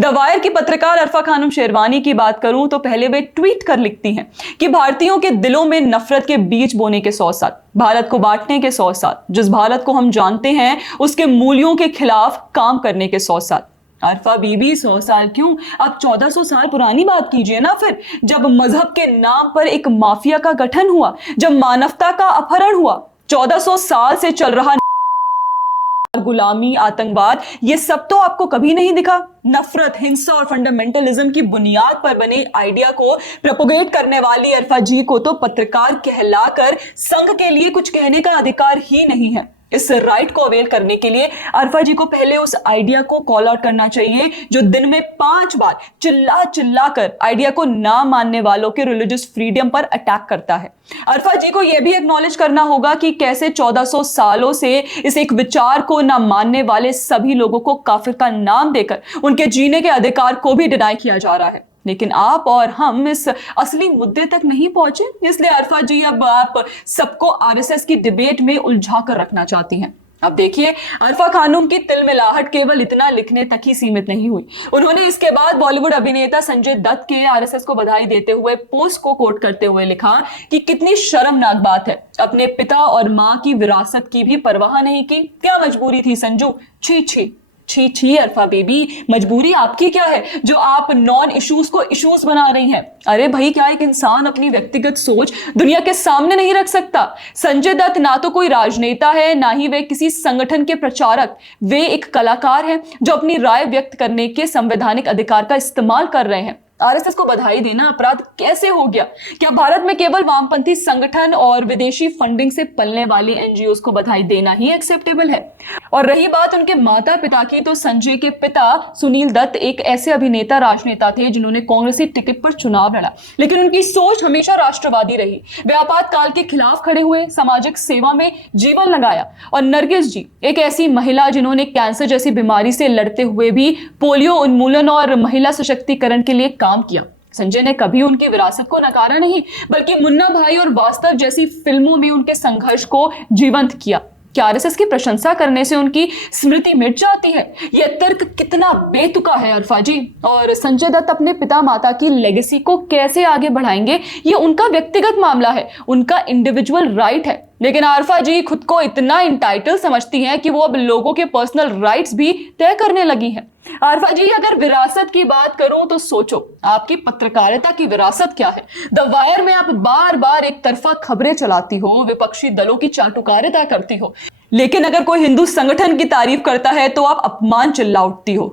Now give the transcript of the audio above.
The wire की पत्रकार अरफा खानम शेरवानी की बात करूं तो पहले वे ट्वीट कर लिखती हैं कि भारतीयों के दिलों में नफरत के बीज बोने के 100 साल, भारत को बांटने के 100 साल, जिस भारत को हम जानते हैं उसके मूल्यों के खिलाफ काम करने के 100 साल। अरफा बीबी 100 साल क्यों, आप 1400 साल पुरानी बात कीजिए ना। फिर जब मजहब के नाम पर एक माफिया का गठन हुआ, जब मानवता का अपहरण हुआ, 1400 साल से चल रहा गुलामी, आतंकवाद, ये सब तो आपको कभी नहीं दिखा। नफरत, हिंसा और फंडामेंटलिज्म की बुनियाद पर बने आइडिया को प्रोपोगेट करने वाली अरफा जी को तो पत्रकार कहलाकर संघ के लिए कुछ कहने का अधिकार ही नहीं है। इस राइट को अवेल करने के लिए अरफा जी को पहले उस आइडिया को कॉल आउट करना चाहिए जो दिन में 5 बार चिल्ला चिल्ला कर आइडिया को ना मानने वालों के रिलीजियस फ्रीडम पर अटैक करता है। अरफा जी को यह भी एक्नॉलेज करना होगा कि कैसे 1400 सालों से इस एक विचार को ना मानने वाले सभी लोगों को काफिर का नाम देकर उनके जीने के अधिकार को भी डिनाई किया जा रहा है। लेकिन आप और हम इस असली मुद्दे तक नहीं पहुंचे, इसलिए अरफा जी अब आप सबको आरएसएस की डिबेट में उलझा कर रखना चाहती हैं। अब देखिए, अरफा खानम की तिलमिलाहट केवल इतना लिखने तक ही सीमित नहीं हुई। उन्होंने इसके बाद बॉलीवुड अभिनेता संजय दत्त के आरएसएस को बधाई देते हुए पोस्ट को कोट करते हुए लिखा कि कितनी शर्मनाक बात है, अपने पिता और मां की विरासत की भी परवाह नहीं की। क्या मजबूरी थी संजू? छी छी छी छी अरफा बेबी, मजबूरी आपकी क्या है जो आप नॉन इश्यूज को इश्यूज बना रही हैं? अरे भाई, क्या एक इंसान अपनी व्यक्तिगत सोच दुनिया के सामने नहीं रख सकता? संजय दत्त ना तो कोई राजनेता है, ना ही वे किसी संगठन के प्रचारक, वे एक कलाकार हैं जो अपनी राय व्यक्त करने के संवैधानिक अधिकार का इस्तेमाल कर रहे हैं। आरएसएस को बधाई देना अपराध कैसे हो गया? क्या भारत में केवल वामपंथी संगठन और विदेशी फंडिंग से पलने वाली एनजीओ को बधाई देना ही एक्सेप्टेबल है? और रही बात उनके माता पिता की, तो संजय के पिता सुनील दत्त एक ऐसे अभिनेता राजनेता थे जिन्होंने कांग्रेसी टिकट पर चुनाव लड़ा, लेकिन उनकी सोच हमेशा राष्ट्रवादी रही। वे आपातकाल के खिलाफ खड़े हुए, सामाजिक सेवा में जीवन लगाया। और नरगिस जी एक ऐसी महिला जिन्होंने कैंसर जैसी बीमारी से लड़ते हुए भी पोलियो उन्मूलन और महिला सशक्तिकरण के लिए काम किया। संजय ने कभी उनकी विरासत को नकारा नहीं, बल्कि मुन्ना भाई और वास्तव जैसी फिल्मों में उनके संघर्ष को जीवंत किया। क्या आरएसएस की प्रशंसा करने से उनकी स्मृति मिट जाती है? यह तर्क कितना बेतुका है अरफा जी। और संजय दत्त अपने पिता माता की लेगेसी को कैसे आगे बढ़ाएंगे, ये उनका व्यक्तिगत मामला है, उनका इंडिविजुअल राइट है। लेकिन अरफा जी खुद को इतना इंटाइटल समझती हैं कि वो अब लोगों के पर्सनल राइट्स भी तय करने लगी हैं। अरफा जी, अगर विरासत की बात करूं तो सोचो, आपकी पत्रकारिता की विरासत क्या है? द वायर में आप बार बार एक तरफा खबरें चलाती हो, विपक्षी दलों की चाटुकारिता करती हो, लेकिन अगर कोई हिंदू संगठन की तारीफ करता है तो आप अपमान चिल्ला उठती हो।